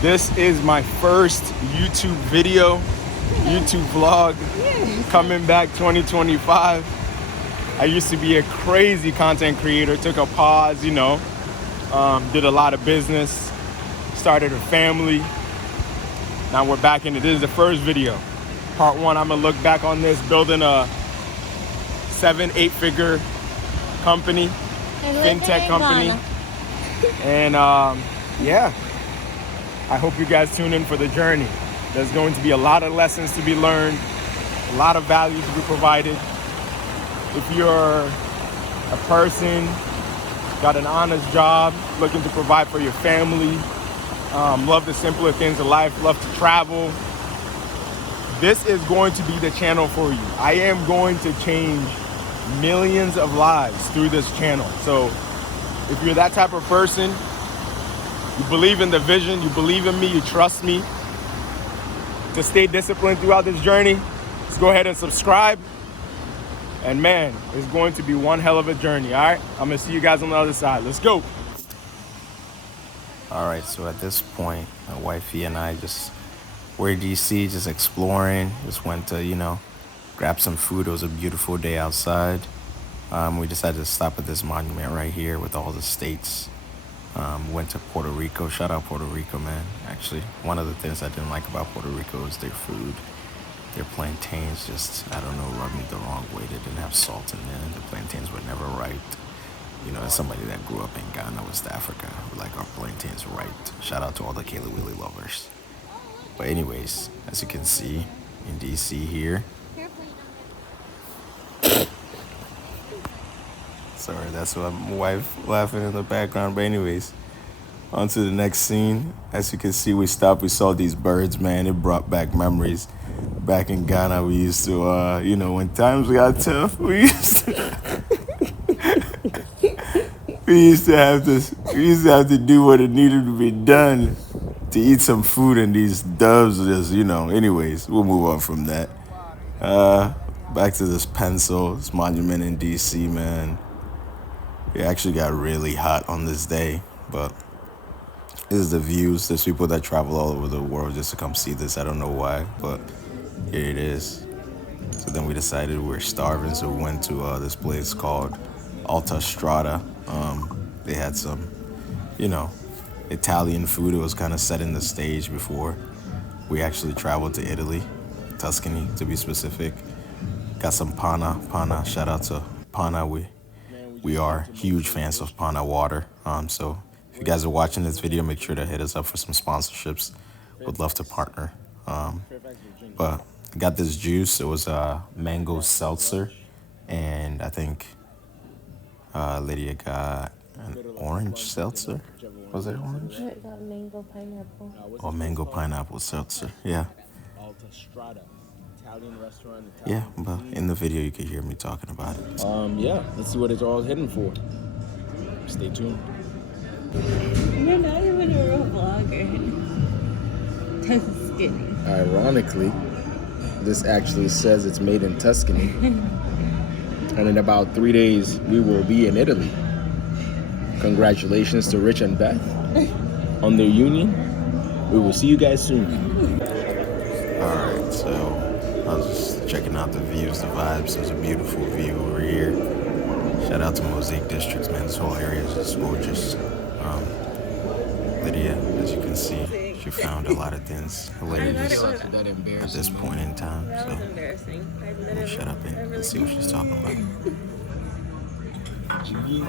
This is my first YouTube video, YouTube vlog, coming back 2025. I used to be a crazy content creator, took a pause, did a lot of business, started a family. Now we're back in it. This is the first video. Part one, I'm gonna look back on this, building a 7-8 figure company, fintech company. And yeah, I hope you guys tune in for the journey. There's going to be a lot of lessons to be learned, a lot of value to be provided. If you're a person, got an honest job, looking to provide for your family, love the simpler things of life, love to travel, this is going to be the channel for you. I am going to change millions of lives through this channel. So if you're that type of person, you believe in the vision, you believe in me, you trust me to stay disciplined throughout this journey, let's go ahead and subscribe. And man, it's going to be one hell of a journey, all right? I'm gonna see you guys on the other side. Let's go. All right, so at this point, my wifey and I we're in D.C., just exploring, just went to, grab some food. It was a beautiful day outside. We decided to stop at this monument right here with all the states. Went to Puerto Rico. Shout out Puerto Rico, man. Actually, one of the things I didn't like about Puerto Rico is their food. Their plantains rubbed me the wrong way. They didn't have salt in them. The plantains were never ripe. As somebody that grew up in Ghana, West Africa, we like our plantains ripe. Shout out to all the Kayla Willy lovers. But anyways, as you can see, in D.C. here. Sorry, that's my wife laughing in the background. But anyways, on to the next scene. As you can see, we stopped. We saw these birds, man. It brought back memories. Back in Ghana, we used to, when times got tough, we used to have to do what it needed to be done to eat some food, and these doves just, anyways, we'll move on from that. Back to this pencil, this monument in D.C., man. It actually got really hot on this day, but this is the views. There's people that travel all over the world just to come see this. I don't know why, but here it is. So then we decided we were starving, so we went to this place called Alta Strada. They had some, Italian food. It was kind of setting the stage before we actually traveled to Italy, Tuscany to be specific. Got some Pana. Shout out to Pana. We are huge fans of Pana water. So if you guys are watching this video, make sure to hit us up for some sponsorships. Would love to partner. But I got this juice. It was a mango seltzer, and I think Lydia got an orange seltzer. Was it orange? I got mango pineapple. Oh, mango pineapple seltzer. Yeah. Yeah, but in the video you can hear me talking about it. Yeah, let's see what it's all heading for. Stay tuned. You're not even a real vlogger. Tuscany. Ironically, this actually says it's made in Tuscany. And in about 3 days, we will be in Italy. Congratulations to Rich and Beth on their union. We will see you guys soon. Alright, so I was just checking out the views, the vibes. There's a beautiful view over here. Shout out to Mosaic Districts, man. This whole area is just gorgeous. Lydia, as you can see, she found a lot of things hilarious at this point in time. That was So embarrassing. let me shut up and let's see what she's talking about.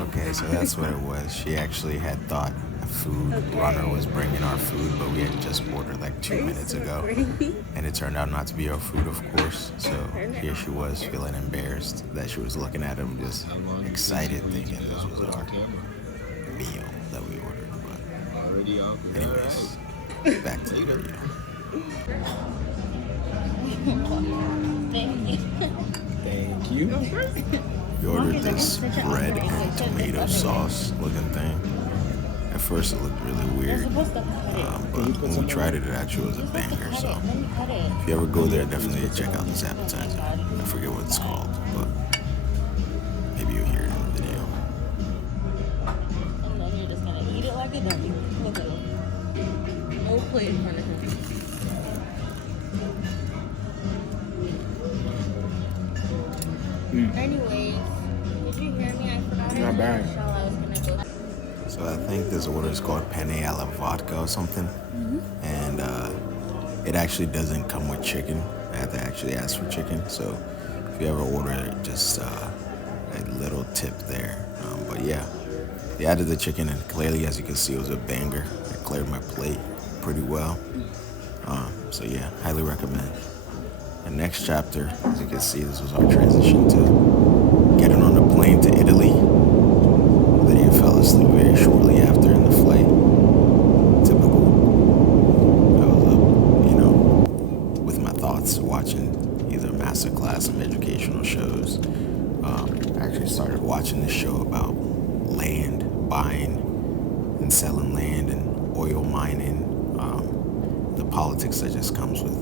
Okay, so that's what it was. She actually had thought a food runner was bringing our food, but we had just ordered like 2 minutes ago. And it turned out not to be our food, of course. So here she was feeling embarrassed that she was looking at him, just excited, thinking this was our meal that we ordered. But anyways, back to the video. Thank you. We ordered this bread and tomato sauce looking thing. At first it looked really weird, but when we tried it, it actually was a banger. So if you ever go there, definitely check out this appetizer. I forget what it's called, but maybe you'll hear it in the video. And then you're just gonna eat it like a dummy. Look at him. whole plate in front of him. Anyways, did you hear me? I forgot Not bad. I was gonna go. So I think this order is called penne alla vodka or something. And it actually doesn't come with chicken. I have to actually ask for chicken. So if you ever order it, just a little tip there. But yeah, they added the chicken, and clearly, as you can see, it was a banger. It cleared my plate pretty well. So yeah, highly recommend. The next chapter, as you can see, this was our transition to getting on the plane to Italy. Lydia fell asleep very shortly after in the flight. Typical. I was up, with my thoughts, watching either masterclass or educational shows. I actually started watching this show about land, buying and selling land and oil mining. The politics that just comes with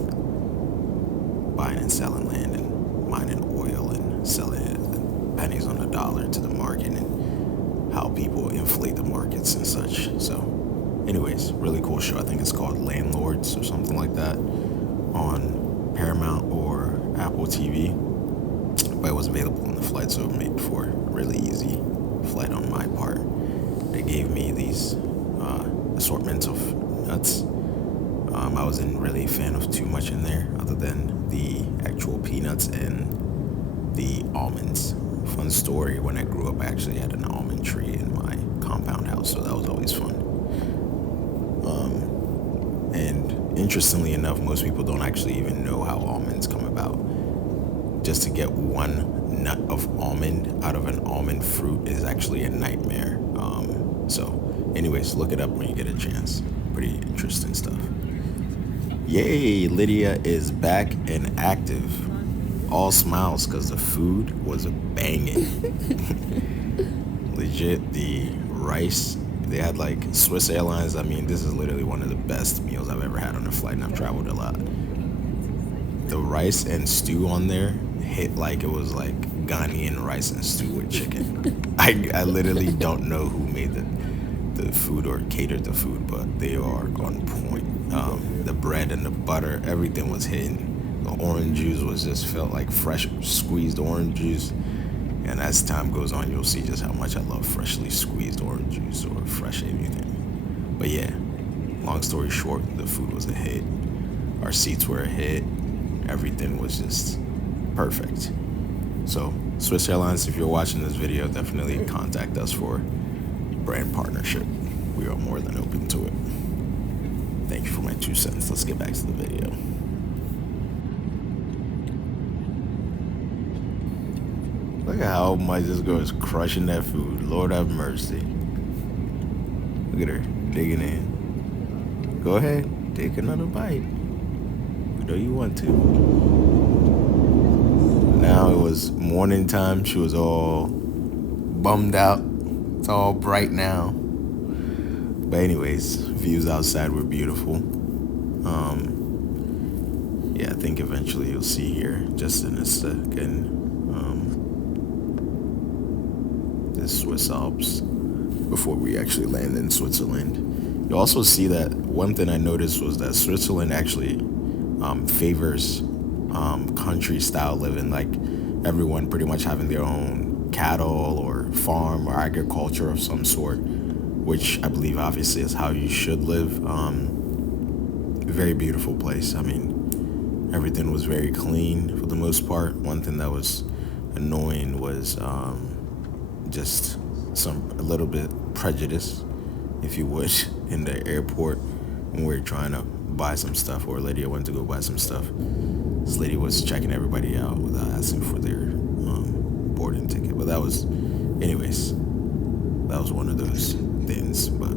buying and selling land and mining oil and selling it at pennies on the dollar to the market, and how people inflate the markets and such. So anyways, really cool show. I think it's called Landlords or something like that on Paramount or Apple TV, but it was available on the flight, so it made for a really easy flight on my part. They gave me these assortments of nuts. I wasn't really a fan of too much in there other than the actual peanuts and the almonds. Fun story, when I grew up, I actually had an almond tree in my compound house, so that was always fun. And interestingly enough, most people don't actually even know how almonds come about. Just to get one nut of almond out of an almond fruit is actually a nightmare. So anyways, look it up when you get a chance. Pretty interesting stuff. Yay, Lydia is back and active. All smiles because the food was banging. Legit, the rice, they had like Swiss Airlines. I mean, this is literally one of the best meals I've ever had on a flight, and I've traveled a lot. The rice and stew on there hit like it was like Ghanaian rice and stew with chicken. I literally don't know who made the food or catered the food, but they are on point. The bread and the butter, everything was hitting. The orange juice was just felt like fresh squeezed orange juice. And as time goes on, you'll see just how much I love freshly squeezed orange juice or fresh anything. But yeah, long story short, the food was a hit. Our seats were a hit. Everything was just perfect. So Swiss Airlines, if you're watching this video, definitely contact us for brand partnership. We are more than open to it. Thank you for my 2 cents. Let's get back to the video. Look at how much this girl is crushing that food. Lord have mercy. Look at her digging in. Go ahead, take another bite. You know you want to. Now it was morning time. She was all bummed out. It's all bright now. But anyways, views outside were beautiful. Yeah, I think eventually you'll see here, just in a second, the Swiss Alps before we actually land in Switzerland. You also see that one thing I noticed was that Switzerland actually favors country style living, like everyone pretty much having their own cattle or farm or agriculture of some sort, which I believe obviously is how you should live. Very beautiful place. I mean, everything was very clean for the most part. One thing that was annoying was just a little bit prejudice, if you would, in the airport when we were trying to buy some stuff, or Lydia went to go buy some stuff. This lady was checking everybody out without asking for their boarding ticket. But that was, anyways, that was one of those things. But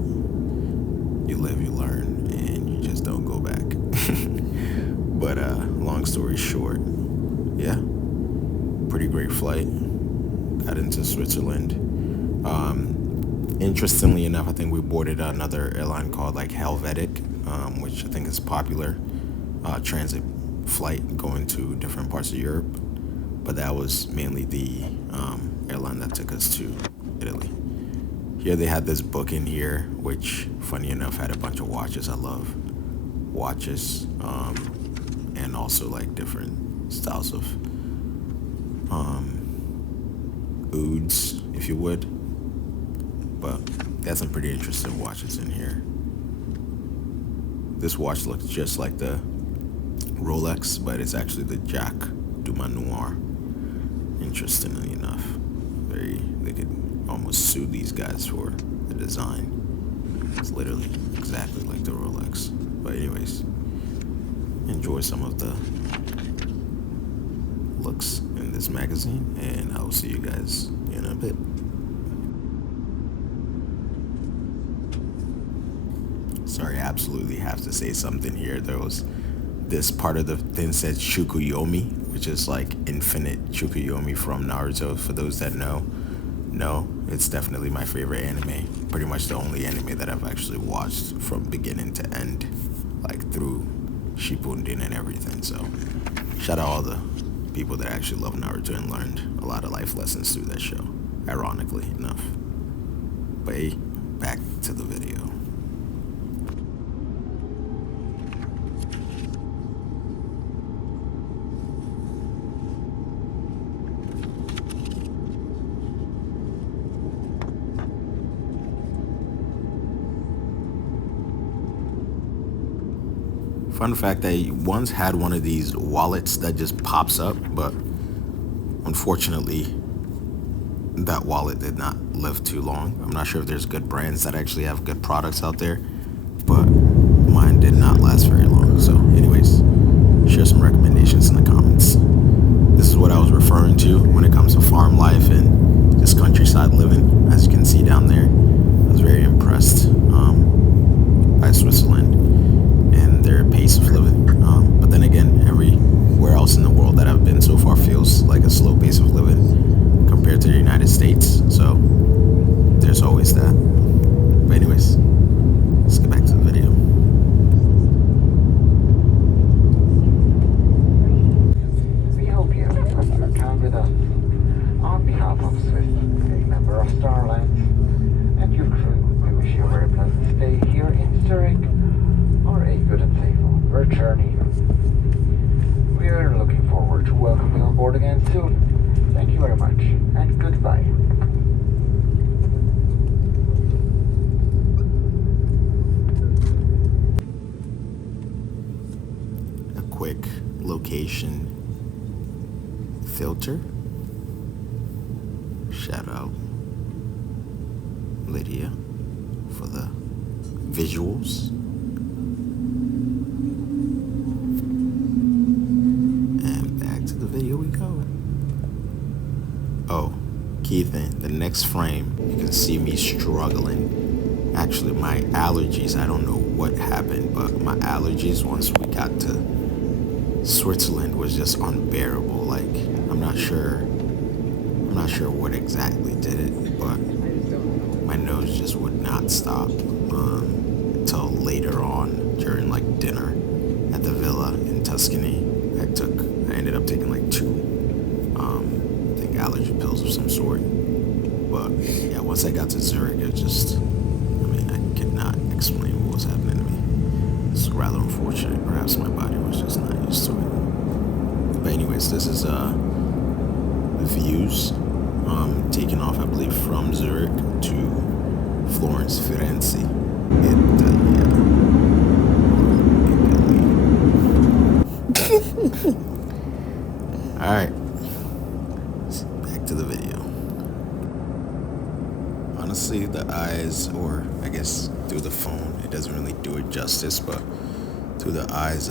you live, you learn, and you just don't go back. But long story short, yeah, pretty great flight. Got into Switzerland. Interestingly enough, I think we boarded another airline called like Helvetic, which I think is popular transit flight going to different parts of Europe. But that was mainly the airline that took us to Italy. Here they had this book in here, which, funny enough, had a bunch of watches I love. watches, and also like different styles of ouds, if you would. But got some pretty interesting watches in here. This watch looks just like the Rolex, but it's actually the Jack du Manoir. Interestingly enough, they could almost sue these guys for the design. It's literally exactly like the Rolex. But anyways, enjoy some of the looks in this magazine, and I will see you guys in a bit. Sorry, I absolutely have to say something here. There was this part of the thing said Tsukuyomi, which is like infinite Tsukuyomi from Naruto. For those that know, no, it's definitely my favorite anime. Pretty much the only anime that I've actually watched from beginning to end, like through Shippuden and everything. So shout out all the people that actually love Naruto and learned a lot of life lessons through that show, ironically enough. But hey, back to the video. Fun fact, I once had one of these wallets that just pops up, but unfortunately, that wallet did not live too long. I'm not sure if there's good brands that actually have good products out there, but mine did not last very long. So anyways, share some recommendations in the comments. This is what I was referring to when it comes to farm life and just countryside living. As you can see down there, I was very impressed by Switzerland and their pace of living. But then again, everywhere else in the world that I've been so far feels like a slow pace of living compared to the United States. So there's always that. But anyways, let's get back to the video. We hope you have spent your time with us. On behalf of Swiss, a member of Starlines, and your crew, we wish you a very pleasant stay here in Zurich, or a good and safe onward journey. We are looking forward to welcoming you on board again soon. Thank you very much, and goodbye. A quick location filter. Shout out Lydia for the visuals. And back to the video we go. Oh, key thing, the next frame, you can see me struggling. Actually, my allergies, I don't know what happened, but my allergies once we got to Switzerland was just unbearable. Like, I'm not sure what exactly did it, but my nose just would not stop until later on during like dinner at the villa in Tuscany. I ended up taking like 2 I think allergy pills of some sort. But yeah, once I got to Zurich, it just, I could not explain what was happening to me. It's rather unfortunate. Perhaps my body was just not used to it. But anyways, this is the views taken off, I believe, from Zurich to Florence, Firenze, Italy. All right, back to the video. Honestly, the eyes, or I guess through the phone, it doesn't really do it justice, but through the eyes,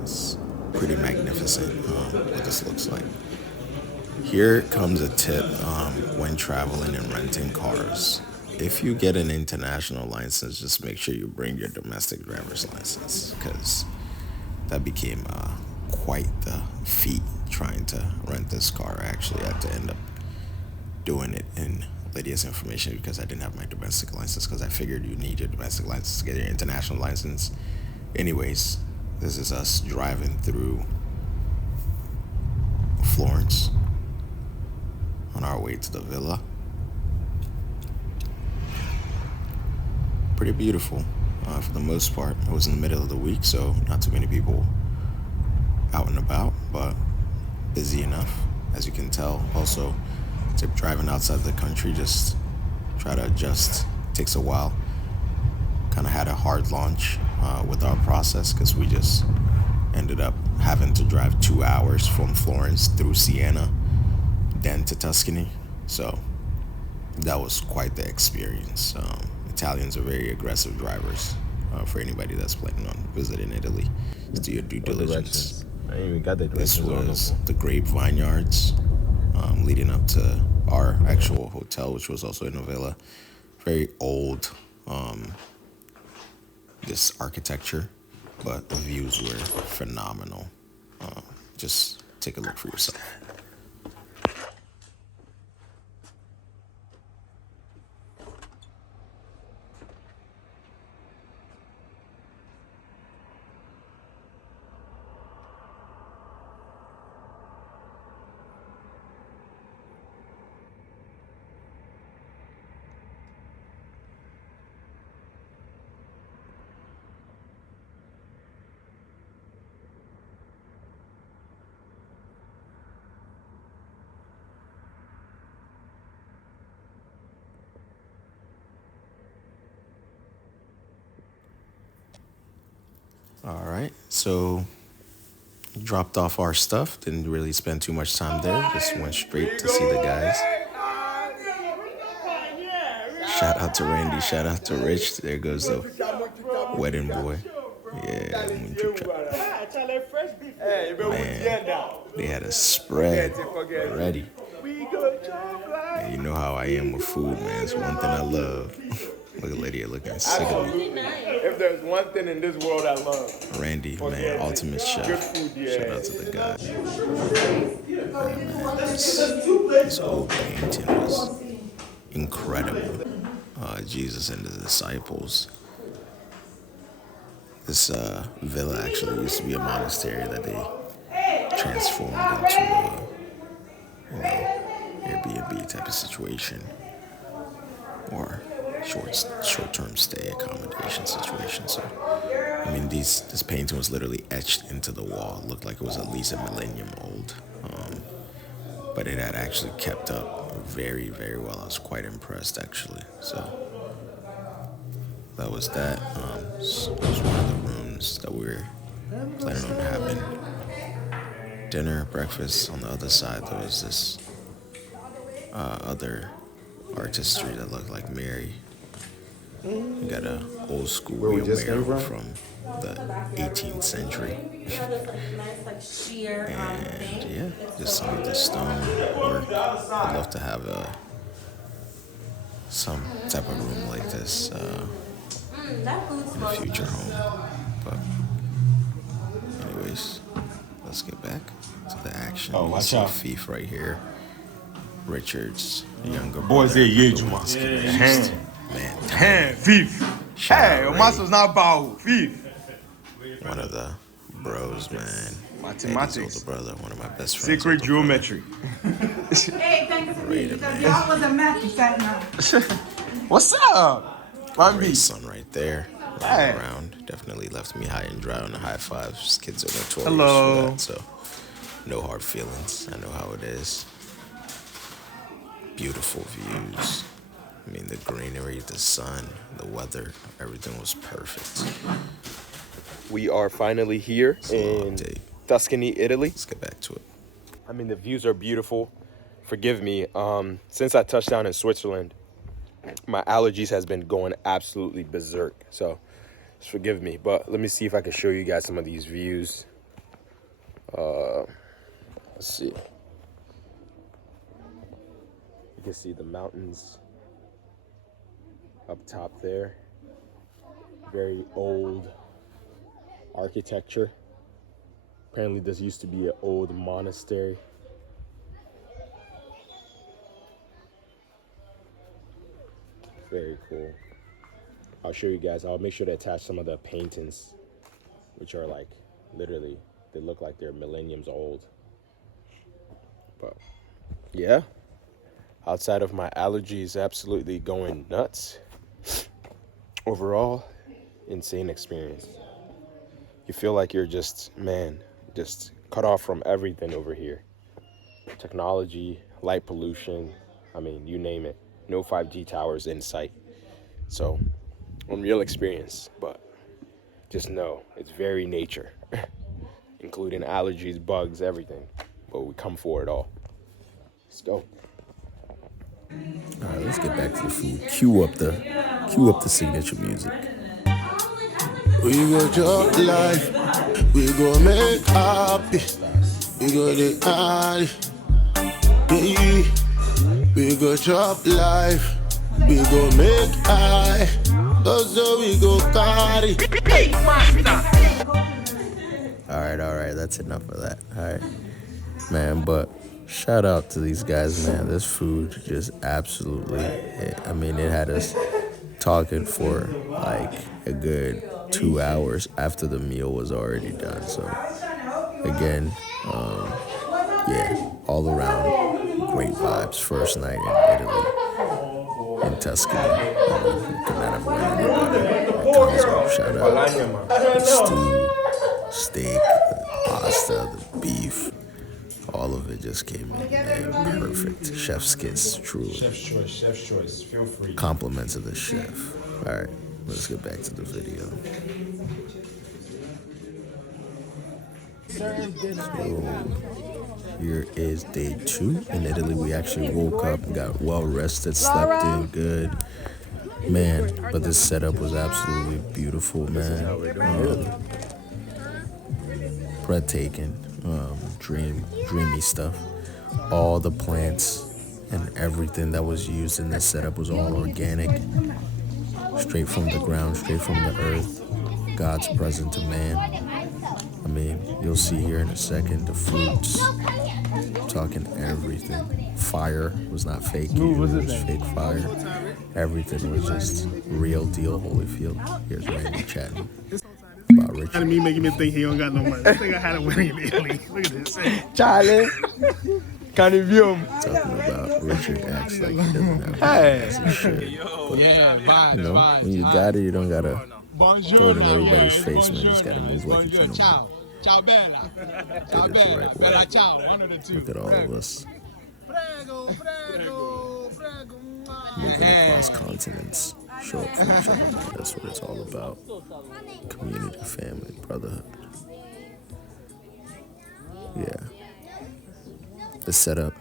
it's pretty magnificent what this looks like. Here comes a tip when traveling and renting cars. If you get an international license, just make sure you bring your domestic driver's license, because that became quite the feat trying to rent this car. I actually had to end up doing it in Lydia's information because I didn't have my domestic license, because I figured you need your domestic license to get your international license. Anyways, this is us driving through Florence on our way to the villa. Pretty beautiful. For the most part, it was in the middle of the week, so not too many people out and about, but busy enough, as you can tell. Also, driving outside the country, just try to adjust. Takes a while. Kind of had a hard launch with our process because we just ended up having to drive 2 hours from Florence through Siena, then to Tuscany. So that was quite the experience. Italians are very aggressive drivers. For anybody that's planning on visiting Italy, just do your due diligence. I ain't even got the This directions was on the grape vineyards leading up to our actual hotel, which was also in a villa. Very old, this architecture, but the views were phenomenal. Just take a look for yourself. All right, so dropped off our stuff. Didn't really spend too much time there. Just went straight to see the guys. Shout out to Randy. Shout out to Rich. There goes the wedding boy. Yeah, man, they had a spread ready. And you know how I am with food, man. It's one thing I love. Look at Lydia looking sick of me. If there's one thing in this world I love, Randy, man, ultimate chef. Shout out to the guy. Man, this old painting was incredible. Jesus and the disciples. This villa actually used to be a monastery that they transformed into a, Airbnb type of situation, or short-term stay accommodation situation. So, I mean, this painting was literally etched into the wall. It looked like it was at least a millennium old, but it had actually kept up very, very well. I was quite impressed, actually. So that was that. It was one of the rooms that we were planning on having dinner, breakfast. On the other side, there was this other artistry that looked like Mary. You got a old school wheelbarrow from the 18th century. And yeah, just some of the stone work. I'd love to have some type of room like this in a future home. But anyways, let's get back to the action. Oh, watch out. Thief right here. Richard's younger boys brother. say Juma. Man, thief. Hey, Ray, Omaso's not about thief. one of the bros, man. Mathematics. Eddie's older brother, one of my best friends. Secret geometry. Hey, thanks to me, Raider, because man. y'all was a math now. What's up? Ray's son right there, Hey. running around. Definitely left me high and dry on the high fives. Kids are notorious Hello. for that, so no hard feelings. I know how it is. Beautiful views. I mean, the greenery, the sun, the weather, everything was perfect. We are finally here Slow in update. Tuscany, Italy. Let's get back to it. I mean, the views are beautiful. Forgive me. Since I touched down in Switzerland, my allergies has been going absolutely berserk. So just forgive me. But let me see if I can show you guys some of these views. Let's see. You can see the mountains up top there. Very old architecture. Apparently this used to be an old monastery. Very cool. I'll show you guys. I'll make sure to attach some of the paintings, which are like literally, they look like they're millenniums old. But yeah, outside of my allergies absolutely going nuts, overall insane experience. You feel like you're just cut off from everything over here. Technology, light pollution, I mean, you name it. No 5G towers in sight. So, unreal experience, but just know it's very nature, including allergies, bugs, everything. But we come for it all. Let's go. All right, let's get back to the food. Cue up the signature music. We go chop life, we go make happy, we go the party, yeah. We go chop life, we go make high, also we go carry. All right, that's enough of that. All right, man, but shout out to these guys, man. This food just absolutely, it had us talking for like a good 2 hours after the meal was already done. So again, all around great vibes. First night in Italy, in Tuscany. Could not have went any better. Shout out. The stew, steak, the pasta, the beef. All of it just came in, man, perfect. Chef's kiss, truly. Chef's choice. Feel free. Compliments of the chef. All right, let's get back to the video. So, here is day 2 in Italy. We actually woke up, got well rested, slept in good. Man, but this setup was absolutely beautiful, man. Breathtaking. Dreamy stuff. All the plants and everything that was used in this setup was all organic, straight from the ground, straight from the earth. God's present to man. I mean, you'll see here in a second the fruits. I'm talking everything. Fire was not fake. It was fake fire. Everything was just real deal Holyfield. Here's Randy chatting about Richard. Me making me think he don't got no money. I think I had a wedding in Italy. Look at this. Charlie, can you view him? Talking about Richard acts like he doesn't have money as he should. But, when you got it, you don't gotta throw it in everybody's face, man. You just gotta move like you're trying to move. Did it the right way. Look at all of us. Moving across continents. Show up for each other, man. That's what it's all about. Community, family, brotherhood. Yeah. The setup.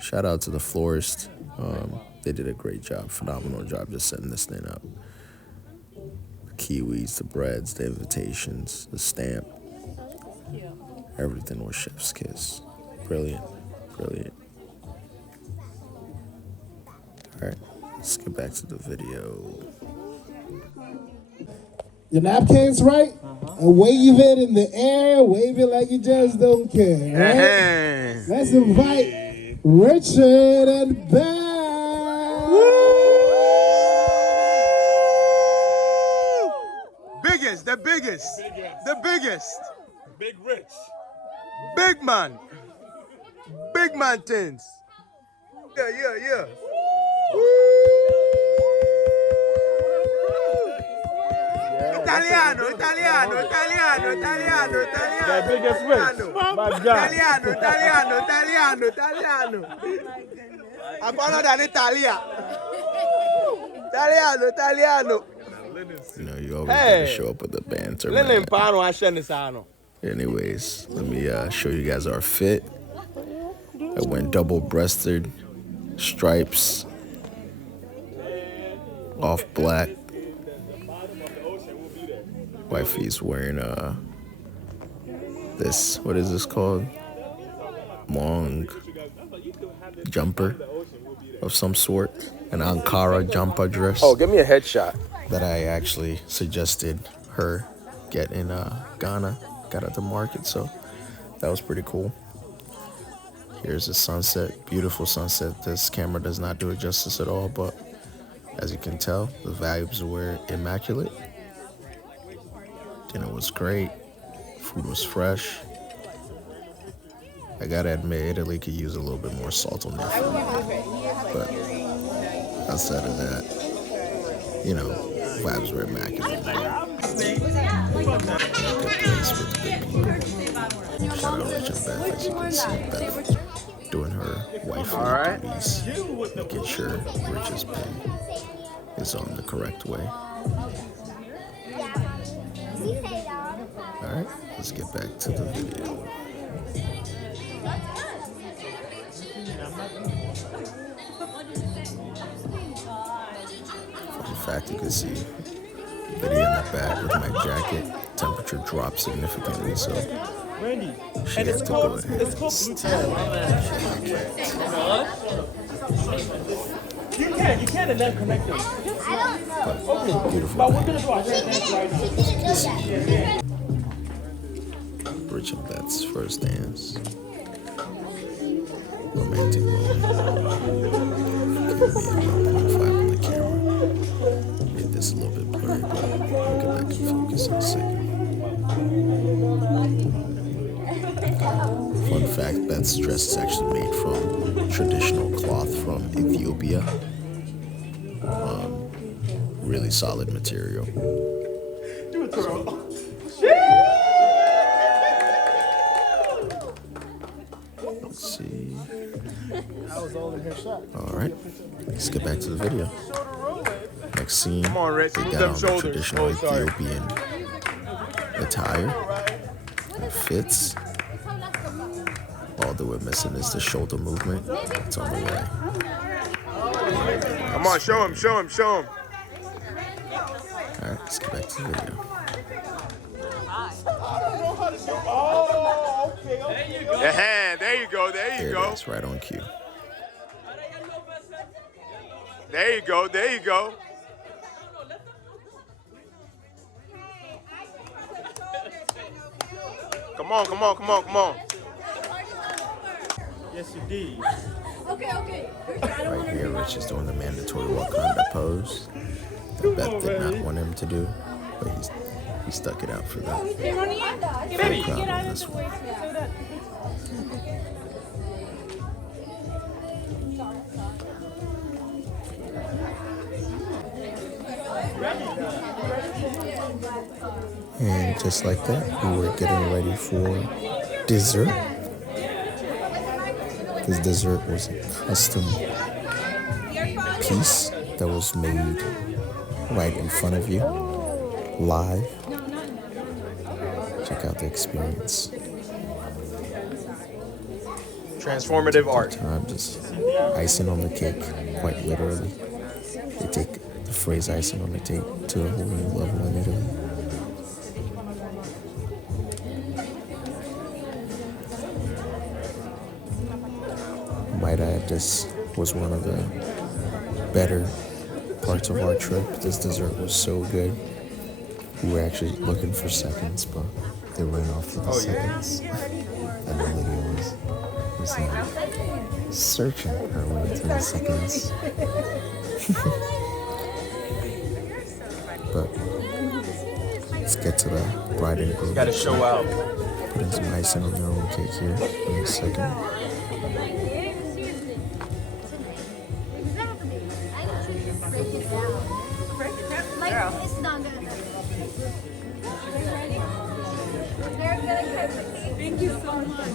Shout out to the florist. They did a great job, phenomenal job just setting this thing up. The kiwis, the breads, the invitations, the stamp. Everything was chef's kiss. Brilliant. All right, let's get back to the video. Your napkin's right, and wave it in the air, wave it like you just don't care, right? Let's invite Richard and Ben. The biggest. Big Rich. Big man things. Yeah. Italiano. The biggest Rich. Bad guy. Italiano. I'm better than Italia. Italiano. You know, you always gotta show up with the banter, man. Anyways, let me show you guys our fit. I went double-breasted, stripes, off black. Wifey's wearing this, what is this called? Long jumper of some sort, an Ankara jumper dress. Oh, give me a headshot. That I actually suggested her get in Ghana. Got at the market, so that was pretty cool. Here's the sunset, beautiful sunset. This camera does not do it justice at all, but as you can tell, the vibes were immaculate. Dinner was great, food was fresh. I gotta admit, Italy could use a little bit more salt on their food, but outside of that, you know, vibes were immaculate. place with good people. Shout out Rich and Beth, as you can see Beth doing her wifely duties, making sure Rich's pen is on the correct way. Alright, let's get back to the video. In fact, you can see Lydia in the back with my jacket. Temperature dropped significantly, so she had to go ahead and steal You can't let them connect them. beautiful thing. Rich and Beth's first dance. Romantic moment. Give me a 1.5 on the camera. Made this a little bit blurry, but we'll get back to focus in a second. Fun fact, Beth's dress is actually made from traditional cloth from Ethiopia. Really solid material. Let's see. Alright, let's get back to the video. Next scene, Come on, Rich. they Move got them on the shoulders. traditional Oh, sorry. Ethiopian attire. It fits. All that we're missing is the shoulder movement. It's on the way. Come on, show him, show him, show him. Alright, let's get back to the video. Yeah, there you go, there There you it go. is, right on cue. There you go, there you go. Come on, come on, come on, come on. Yes, you did. Right here, Rich is doing the mandatory Wakanda pose that Beth did not want him to do, but he stuck it out for that. Very proud of this one. And just like that, we were getting ready for dessert. This dessert was a custom piece that was made right in front of you, live. Check out the experience. Transformative art. Just icing on the cake, quite literally. They take the phrase icing on the cake to a whole new level in Italy. Might add, this was one of the better parts of our trip. This dessert was so good. We were actually looking for seconds, but they ran off with the seconds. And then Lydia was searching her way through the seconds. But let's get to the bride and groom. Gotta show out. Putting some icing on their own cake here in a second. Thank you so much.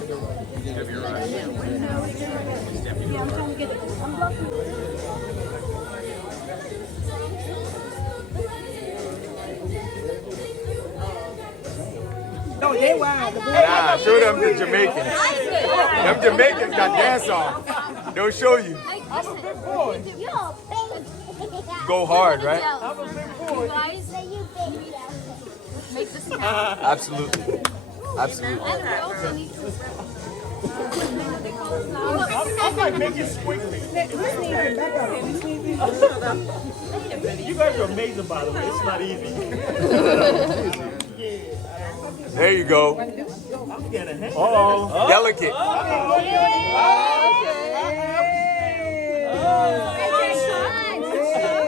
No, they wild. Nah, show them the Jamaicans. Them Jamaicans got dance off. They'll show you. Go hard, right? Absolutely. Absolutely. I'm like, make it squiggly. You guys are amazing, by the way. It's not easy. There you go. I'm getting a hand. Delicate.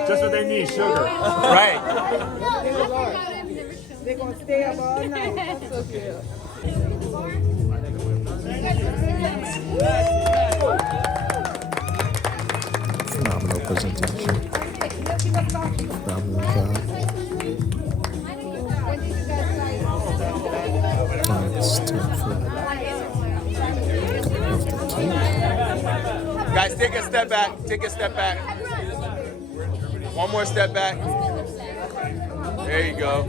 Just what they need, sugar. Right. They're going to stay up all night. That's so good. Phenomenal presentation. Phenomenal job. It's time for cutting off the cake. Guys, take a step back. Take a step back. One more step back. There you go.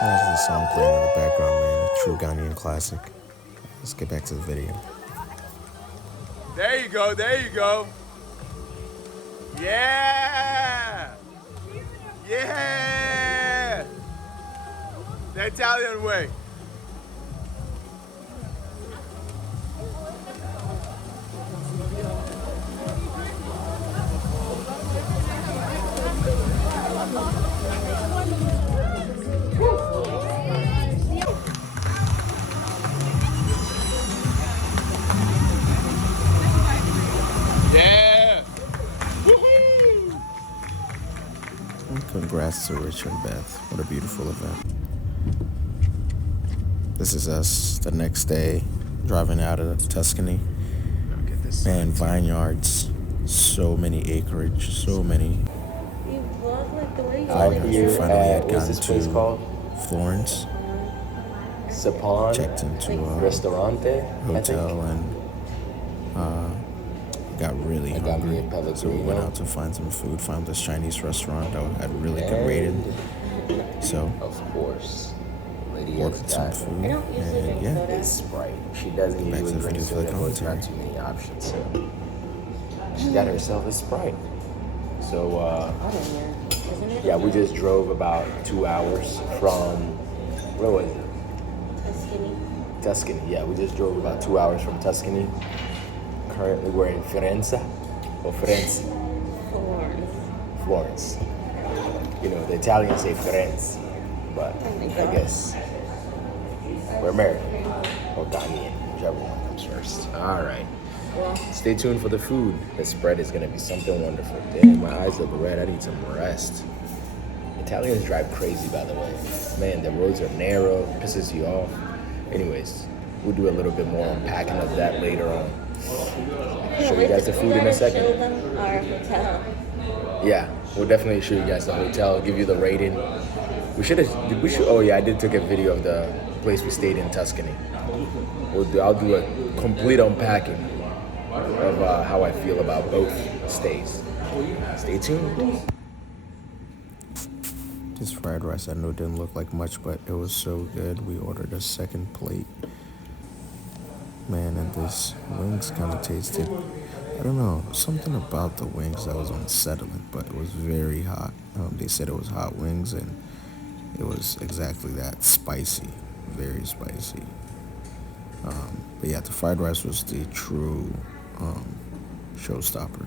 That's the song playing in the background, man. A true Ghanaian classic. Let's get back to the video. There you go. There you go. Yeah. Yeah. The Italian way. Yeah. And congrats to Rich and Beth. What a beautiful event. This is us the next day driving out of Tuscany. Man, vineyards, so many acreage, so many. You vlog like the way you Vineyards. We finally had What's gotten this place called? to Florence. Sapon Checked into a Ristorante, hotel and got really I got me a hungry. So we went Pellegrino. out to find some food, found this Chinese restaurant that had really good rating. So Of course. Lady ordered has some got food I don't usually and drink yeah. soda. is Sprite. She doesn't Back to usually the drink video for the soda, but there's not commentary. too many options, so she got herself a Sprite. So Hot in here. Isn't it? yeah, we just drove about 2 hours from where was it? Tuscany. Tuscany. Yeah, we just drove about 2 hours from Tuscany. Currently we're in Firenze or Firenze. Florence. You know, the Italians say Firenze, but I guess we're American or Ghanaian, whichever one comes first. All right. Stay tuned for the food. The spread is gonna be something wonderful. Damn, my eyes look red. I need some rest. Italians drive crazy, by the way. Man, the roads are narrow, pisses you off. Anyways, we'll do a little bit more unpacking of that later on. Show you guys the food in a second. Show them our hotel. Yeah, we'll definitely show you guys the hotel, give you the rating. Oh yeah, I did take a video of the place we stayed in Tuscany. I'll do a complete unpacking of how I feel about both stays. Stay tuned. This fried rice I know didn't look like much, but it was so good. We ordered a second plate. Man, and this wings kind of tasted, I don't know, something about the wings that was unsettling, but it was very hot. They said it was hot wings, and it was exactly that, spicy, very spicy. But yeah, the fried rice was the true showstopper.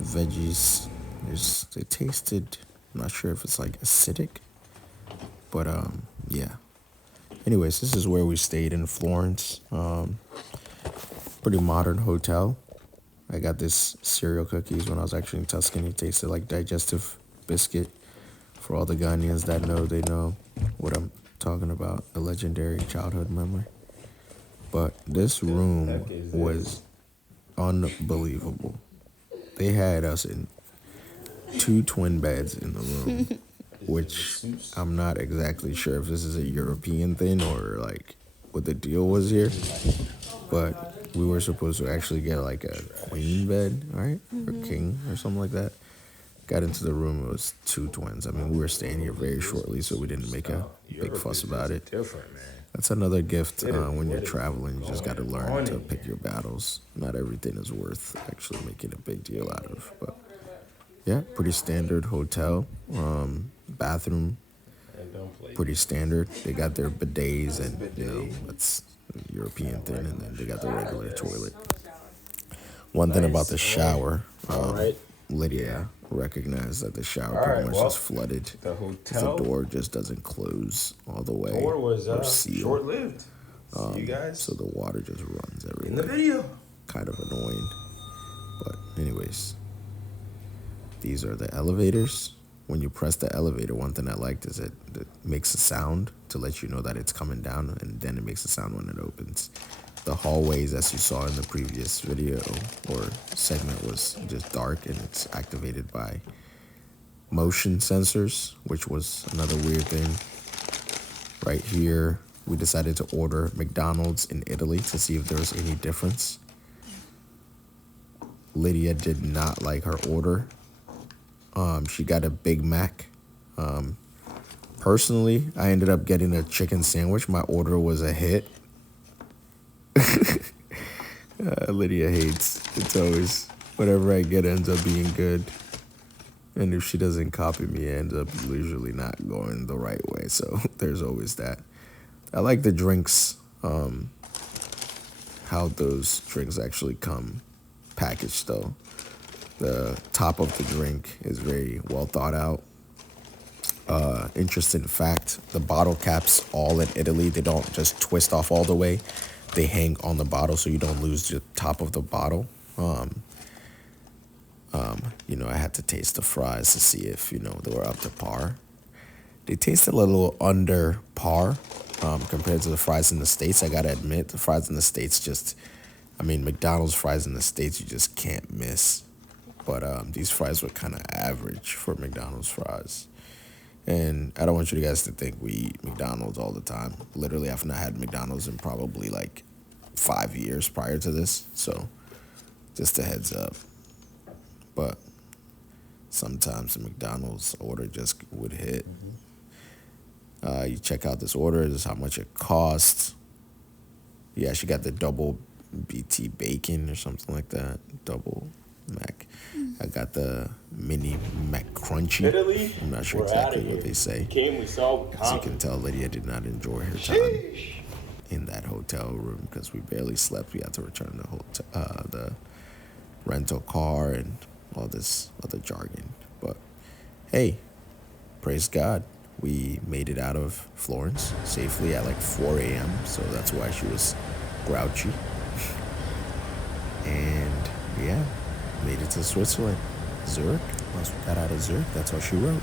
The veggies, they tasted, I'm not sure if it's like acidic, but yeah. Anyways, this is where we stayed in Florence. Pretty modern hotel. I got this cereal cookies when I was actually in Tuscany. It tasted like digestive biscuit. For all the Ghanaians that know, they know what I'm talking about. A legendary childhood memory. But this room was unbelievable. They had us in 2 twin beds in the room. Which I'm not exactly sure if this is a European thing or like what the deal was here. But we were supposed to actually get like a queen bed, right? Or king or something like that. Got into the room, it was 2 twins. I mean, we were staying here very shortly, so we didn't make a big fuss about it. That's another gift when you're traveling. You just got to learn to pick your battles. Not everything is worth actually making a big deal out of. But yeah, pretty standard hotel. Bathroom, pretty standard. They got their bidets and, you know, that's a European thing. And then they got the regular toilet. One thing about the shower, Lydia recognized that the shower pretty much is flooded. The hotel. The door just doesn't close all the way. Door was or seal. short-lived. See you guys So the water just runs everywhere. in the video. Kind of annoying. But anyways, these are the elevators. When you press the elevator, one thing I liked is it makes a sound to let you know that it's coming down, and then it makes a sound when it opens. the hallways, as you saw in the previous video or segment, was just dark, and it's activated by motion sensors, which was another weird thing. Right here, we decided to order McDonald's in Italy to see if there was any difference. Lydia did not like her order. She got a Big Mac. Personally, I ended up getting a chicken sandwich. My order was a hit. Lydia hates. It's always, whatever I get ends up being good. And if she doesn't copy me, it ends up usually not going the right way. So there's always that. I like the drinks, how those drinks actually come packaged though. The top of the drink is very well thought out. Interesting fact, the bottle caps all in Italy, they don't just twist off all the way. They hang on the bottle so you don't lose the top of the bottle. You know, I had to taste the fries to see if, you know, they were up to par. They taste a little under par compared to the fries in the States. I gotta admit, the fries in the States just, I mean, McDonald's fries in the States, you just can't miss. But these fries were kind of average for McDonald's fries. And I don't want you guys to think we eat McDonald's all the time. Literally, I've not had McDonald's in probably like 5 years prior to this. So just a heads up. But sometimes the McDonald's order just would hit. You check out this order, this is how much it costs. Yeah, she got the double BT bacon or something like that. Double Mac. I got the mini Mac Crunchy. Italy, I'm not sure exactly what they say. We saw, As you can tell, Lydia did not enjoy her time in that hotel room because we barely slept. We had to return the rental car and all this other jargon. But hey, praise God. We made it out of Florence safely at like 4 a.m. So that's why she was grouchy. And yeah, made it to Switzerland. Zurich. Once we got out of Zurich, that's what she wrote.